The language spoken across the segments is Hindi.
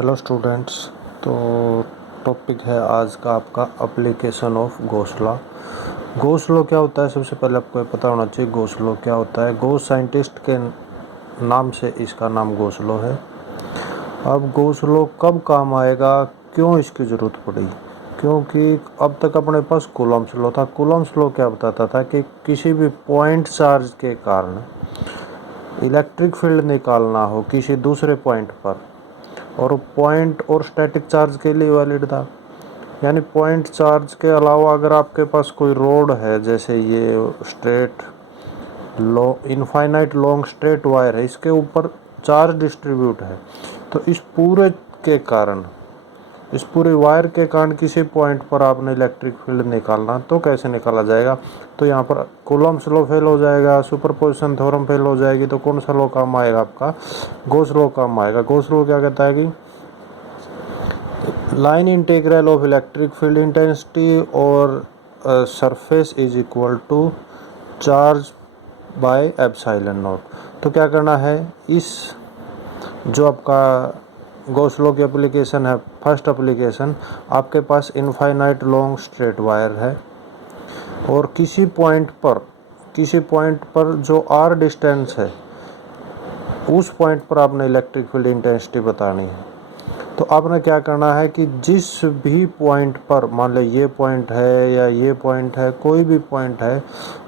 Hello students. तो टॉपिक है आज का आपका application of Gauss law. Gauss law क्या होता है, सबसे पहले आपको ये पता होना चाहिए गॉस लॉ क्या होता है। गॉस साइंटिस्ट के नाम से इसका नाम गॉस लॉ है। अब गॉस लॉ कब काम आएगा, क्यों इसकी ज़रूरत पड़ी? क्योंकि अब तक अपने पास कूलम्ब्स लॉ था। कूलम्ब्स लॉ क्या बताता था कि किसी भी पॉइंट चार्ज के कारण इलेक्ट्रिक फील्ड निकालना हो किसी दूसरे पॉइंट पर, और पॉइंट और स्टैटिक चार्ज के लिए वैलिड था। यानी पॉइंट चार्ज के अलावा अगर आपके पास कोई रोड है, जैसे ये straight infinite long straight wire है, इसके ऊपर चार्ज डिस्ट्रीब्यूट है, तो इस पूरे वायर के कारण किसी पॉइंट पर आपने इलेक्ट्रिक फील्ड निकालना, तो कैसे निकाला जाएगा? तो यहाँ पर कूलम्ब्स लॉ फेल हो जाएगा, सुपरपोजिशन थ्योरम फेल हो जाएगी, तो कौन सा लॉ काम आएगा? आपका गॉस लॉ काम आएगा। गॉस लॉ क्या कहता है कि line integral of electric field intensity और surface is equal to charge by epsilon naught. तो क्या करना है, इस जो आपका गॉस लॉ की एप्लीकेशन है, फर्स्ट एप्लीकेशन, आपके पास इनफाइनाइट लॉन्ग स्ट्रेट वायर है और किसी पॉइंट पर जो आर डिस्टेंस है, उस पॉइंट पर आपने इलेक्ट्रिक फील्ड इंटेंसिटी बतानी है। तो आपने क्या करना है कि जिस भी पॉइंट पर, मान लो ये पॉइंट है या ये पॉइंट है, कोई भी पॉइंट है,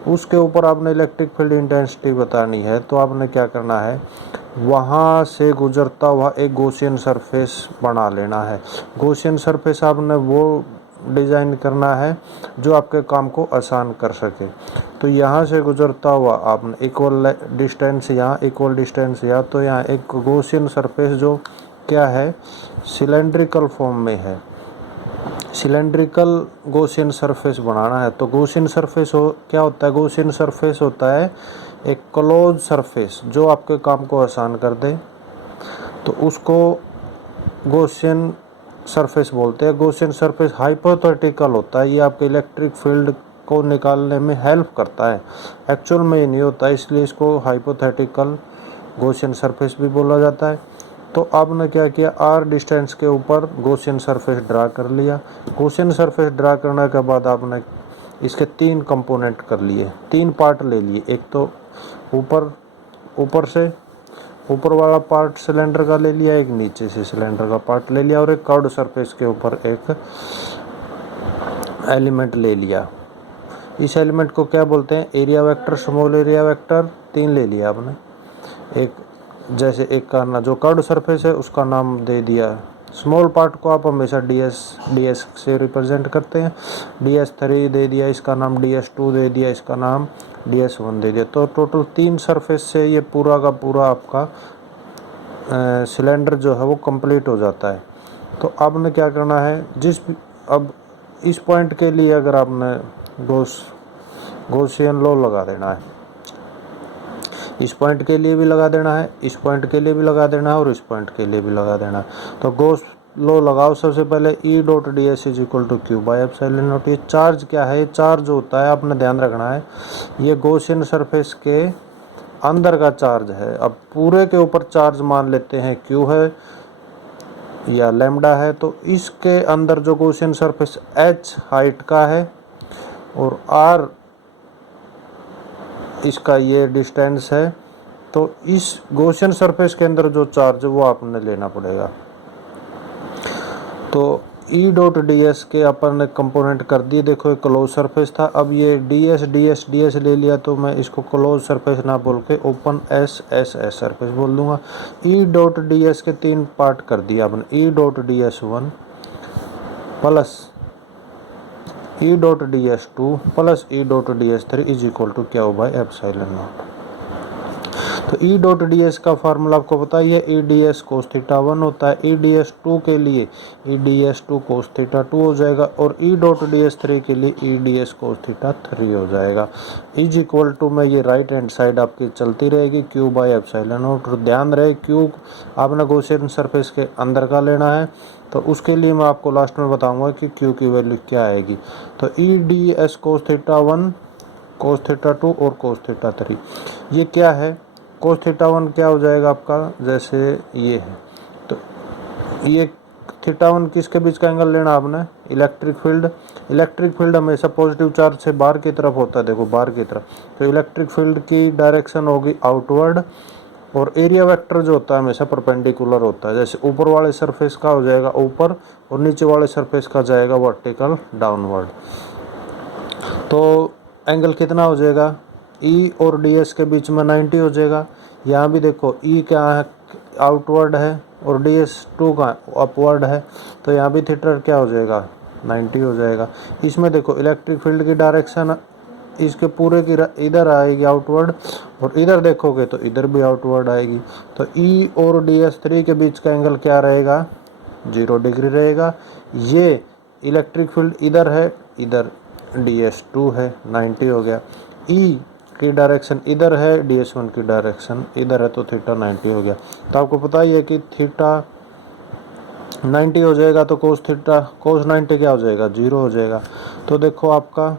उसके ऊपर आपने इलेक्ट्रिक फील्ड इंटेंसिटी बतानी है, तो आपने क्या करना है, वहाँ से गुजरता हुआ एक गॉसियन सरफेस बना लेना है। गॉसियन सरफेस आपने वो डिज़ाइन करना है जो आपके काम को आसान कर सके। तो यहाँ से गुजरता हुआ आपने इक्वल डिस्टेंस यहाँ, इक्वल डिस्टेंस यहाँ, तो यहाँ एक गॉसियन सरफेस जो क्या है, सिलेंड्रिकल फॉर्म में है, सिलेंड्रिकल गॉसियन सरफेस बनाना है। तो गॉसियन सरफेस क्या होता है? गॉसियन सरफेस होता है एक क्लोज सरफेस जो आपके काम को आसान कर दे, तो उसको गॉसियन सरफेस बोलते हैं। गॉसियन सरफेस हाइपोथेटिकल होता है, ये आपके इलेक्ट्रिक फील्ड को निकालने में हेल्प करता है, एक्चुअल में ये नहीं होता, इसलिए इसको हाइपोथेटिकल गॉसियन सरफेस भी बोला जाता है। तो आपने क्या किया, आर डिस्टेंस के ऊपर गॉसियन सरफेस ड्रा कर लिया। गॉसियन सरफेस ड्रा करने के बाद आपने इसके 3 कंपोनेंट कर लिए, 3 पार्ट ले लिए। एक तो ऊपर वाला पार्ट सिलेंडर का ले लिया, एक नीचे से सिलेंडर का पार्ट ले लिया, और एक कर्व्ड सरफेस के ऊपर एक एलिमेंट ले लिया। इस एलिमेंट को क्या बोलते हैं? Area vector, small area vector. 3 ले लिया आपने। एक जैसे एक का ना जो कर्व्ड सरफेस है उसका नाम दे दिया, स्मॉल पार्ट को आप हमेशा ds से रिप्रेजेंट करते हैं, ds3 दे दिया, इसका नाम ds2 दे दिया, इसका नाम ds1 दे दिया। तो टोटल 3 सरफेस से ये पूरा का पूरा आपका सिलेंडर जो है वो कंप्लीट हो जाता है। तो आपने क्या करना है, अब इस पॉइंट के लिए अगर आपने गॉसियन लॉ लगा देना है, इस पॉइंट के लिए भी लगा देना है, इस पॉइंट के लिए भी लगा देना है, और इस पॉइंट के लिए भी लगा देना है। तो गॉस लॉ लगाओ सबसे पहले, E dot ds is equal to Q by epsilon naught. ये चार्ज क्या है? ये चार्ज होता है, आपने ध्यान रखना है, ये गॉसियन सरफेस के अंदर का चार्ज है। अब पूरे के ऊपर चार्ज मान लेते हैं क्यू है या लैम्डा है, तो इसके अंदर जो गॉसियन सरफेस h हाइट का है और r इसका ये डिस्टेंस है, तो इस गॉसियन सरफेस के अंदर जो चार्ज है वो आपने लेना पड़ेगा। तो E डॉट ds के अपन ने कंपोनेंट कर दिए। देखो ये क्लोज सरफेस था, अब ये ds ले लिया, तो मैं इसको क्लोज सरफेस ना बोल के ओपन s सरफेस बोल दूंगा। E डॉट ds के 3 पार्ट कर दिए आपने, E dot ds1 plus E dot ds2 plus E dot ds3 is equal to क्या हो भाई, एप्सिलॉन नॉट। तो E डॉट ds का फार्मूला आपको पता ही है, E ds कोस थीटा 1 होता है, E ds2 के लिए E ds2 कोस थीटा 2 हो जाएगा, और E डॉट ds3 के लिए E ds कोस थीटा 3 हो जाएगा। इज इक्वल टू में ये राइट हैंड साइड आपकी चलती रहेगी, क्यू बाई एप्सिलॉन नॉट। और ध्यान रहे क्यू आपने गॉसियन सरफेस के अंदर का लेना है, तो उसके लिए मैं आपको लास्ट में बताऊंगा कि क्यू की वैल्यू क्या आएगी। तो E ds cos theta 1, cos theta 2 और कोस थीटा 3, ये क्या है? कोस थीटा 1 क्या हो जाएगा आपका, जैसे ये है, तो ये θ1 किसके बीच का एंगल लेना आपने, इलेक्ट्रिक फील्ड हमेशा पॉजिटिव चार्ज से बाहर की तरफ होता है, देखो बाहर की तरफ, तो इलेक्ट्रिक फील्ड की डायरेक्शन होगी आउटवर्ड, और एरिया वेक्टर जो होता है हमेशा परपेंडिकुलर होता है, जैसे ऊपर वाले सरफेस का हो जाएगा ऊपर और नीचे वाले सरफेस का जाएगा वर्टिकल डाउनवर्ड। तो एंगल कितना हो जाएगा, E और DS के बीच में 90 हो जाएगा। यहाँ भी देखो E क्या है, आउटवर्ड है, और DS2 का अपवर्ड है, तो यहाँ भी थीटा क्या हो जाएगा, 90 हो जाएगा। इसमें देखो इलेक्ट्रिक फील्ड की डायरेक्शन इसके पूरे की इधर आएगी आउटवर्ड, और इधर देखोगे तो इधर भी आउटवर्ड आएगी। तो E और DS3 के बीच का एंगल क्या रहेगा, 0 डिग्री रहेगा। ये इलेक्ट्रिक फील्ड इधर है, इधर DS2 है, 90 हो गया। E की डायरेक्शन इधर है, DS1 की डायरेक्शन इधर है, तो थीटा 90 हो गया। तो आपको पता ही है कि थीटा 90 हो जाएगा तो कोस 90 क्या हो जाएगा, 0 हो जाएगा। तो देखो आपका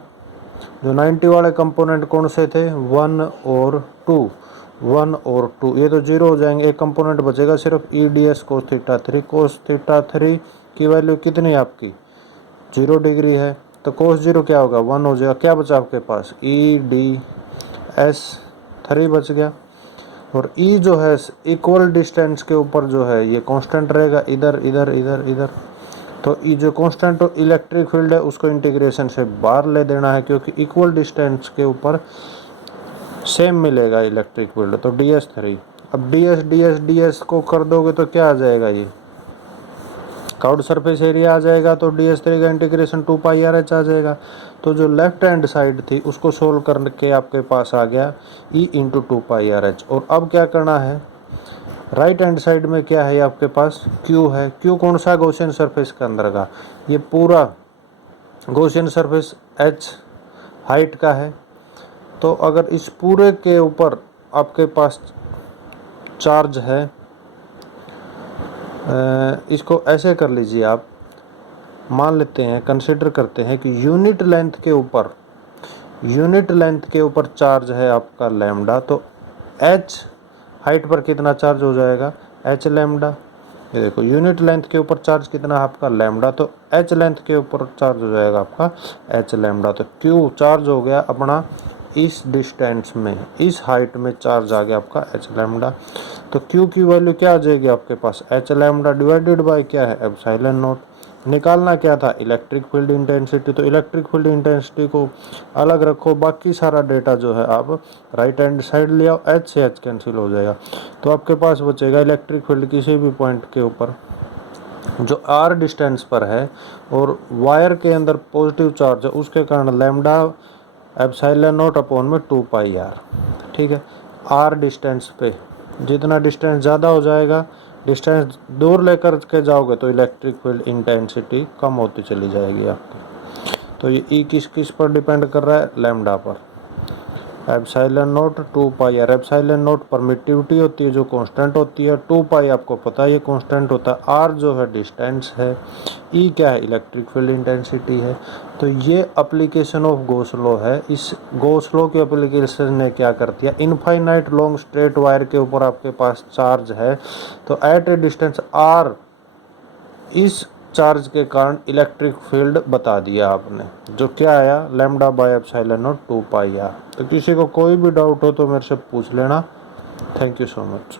जो 90 वाले कंपोनेंट कौन से थे, 1 और 2, ये तो 0 हो जाएंगे। एक कंपोनेंट बचेगा सिर्फ EDS कोस थीटा 3 की वैल्यू कितनी है आपकी, 0 डिग्री है, तो कोस 0 क्या होगा, 1 हो जाएगा। क्या बचा आपके पास, EDS3 बच गया। और E जो है इक्वल डिस्टेंस के ऊपर जो है ये कांस्टेंट रहेगा, इधर इधर इधर इधर। तो E जो कांस्टेंट इलेक्ट्रिक फील्ड है उसको इंटीग्रेशन से बाहर ले देना है, क्योंकि इक्वल डिस्टेंस के ऊपर सेम मिलेगा इलेक्ट्रिक फील्ड। तो DS3, अब DS को कर दोगे तो क्या आ जाएगा, ये कर्व्ड सरफेस एरिया आ जाएगा। तो DS3 का इंटीग्रेशन 2πRH आ जाएगा। तो जो लेफ्ट हैंड साइड थी उसको सोल्व करके आपके पास आ गया E इंटू 2πRH। और अब क्या करना है, राइट हैंड साइड में क्या है आपके पास, Q है। Q कौन सा, गॉसियन सरफेस के अंदर का, ये पूरा गॉसियन सरफेस H हाइट का है। तो अगर इस पूरे के ऊपर आपके पास चार्ज है, इसको ऐसे कर लीजिए आप, मान लेते हैं, कंसिडर करते हैं कि यूनिट लेंथ के ऊपर चार्ज है आपका लैम्डा, तो H हाइट पर कितना चार्ज हो जाएगा, H लैम्डा। ये देखो यूनिट लेंथ के ऊपर चार्ज कितना है आपका लैम्डा, तो H लेंथ के ऊपर चार्ज हो जाएगा आपका H लैम्डा। तो Q चार्ज हो गया अपना इस डिस्टेंस में, इस हाइट में चार्ज आ गया आपका H लैम्डा। तो Q की वैल्यू क्या आ जाएगी आपके पास, H लैम्डा डिवाइडेड बाय क्या है, एप्सिलॉन नॉट। निकालना क्या था, इलेक्ट्रिक फील्ड इंटेंसिटी। तो इलेक्ट्रिक फील्ड इंटेंसिटी को अलग रखो, बाकी सारा डेटा जो है आप राइट हैंड साइड ले आओ, H से H कैंसिल हो जाएगा। तो आपके पास बचेगा इलेक्ट्रिक फील्ड किसी भी पॉइंट के ऊपर जो R डिस्टेंस पर है और वायर के अंदर पॉजिटिव चार्ज है, उसके कारण लैम्डा एप्सिलॉन नॉट अपॉन में 2πr। ठीक है, R डिस्टेंस पे जितना डिस्टेंस ज़्यादा हो जाएगा, डिस्टेंस दूर लेकर के जाओगे तो इलेक्ट्रिक फील्ड इंटेंसिटी कम होती चली जाएगी आपकी। तो ये E किस पर डिपेंड कर रहा है, लैम्डा पर। Epsilon not 2πr, epsilon not permittivity होती है जो कांस्टेंट होती है, 2π आपको पता है ये कांस्टेंट होता है, R जो है डिस्टेंस है, E क्या है, इलेक्ट्रिक फील्ड इंटेंसिटी है। तो ये एप्लीकेशन ऑफ गॉस लॉ है। इस गॉस लॉ की एप्लीकेशन ने क्या कर दिया, इनफाइनाइट लॉन्ग स्ट्रेट वायर के ऊपर आपके पास चार्ज है, तो एट ए डिस्टेंस R इस चार्ज के कारण इलेक्ट्रिक फील्ड बता दिया आपने, जो क्या आया, lambda by epsilon not 2πr। तो किसी को कोई भी डाउट हो तो मेरे से पूछ लेना। Thank you so much.